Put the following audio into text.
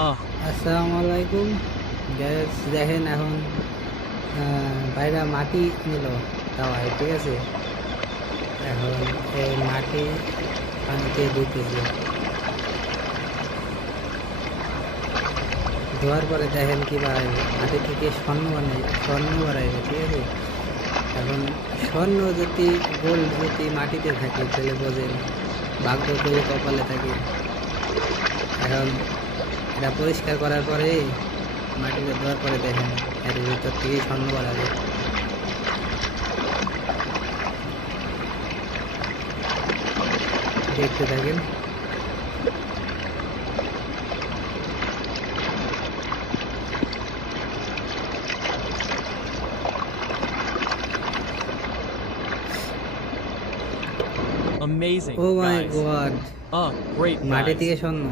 আহ আসসালামু আলাইকুম গ্যাস। দেখেন এখন বাইরে মাটি নিল দাওয়ায়, ঠিক আছে। এখন এই মাটি পানিতে ধুইতেছে, ধোয়ার পরে দেখেন কি বাড়াইবে, মাটি থেকে স্বর্ণ বাড়াইবে, ঠিক আছে। এখন স্বর্ণ যদি গোল্ড যদি মাটিতে থাকে তাহলে বোঝেন ভাগ্য করে কপালে থাকে। এখন এটা পরিষ্কার করার পরে মাটিতে ধোয়ার পরে দেখেন এর ভিতর থেকে স্বর্ণ বাড়াবে। দেখতে থাকেন। amazing, ও মাই guys. গড, Great, মাটি guys. থেকে স্বর্ণ।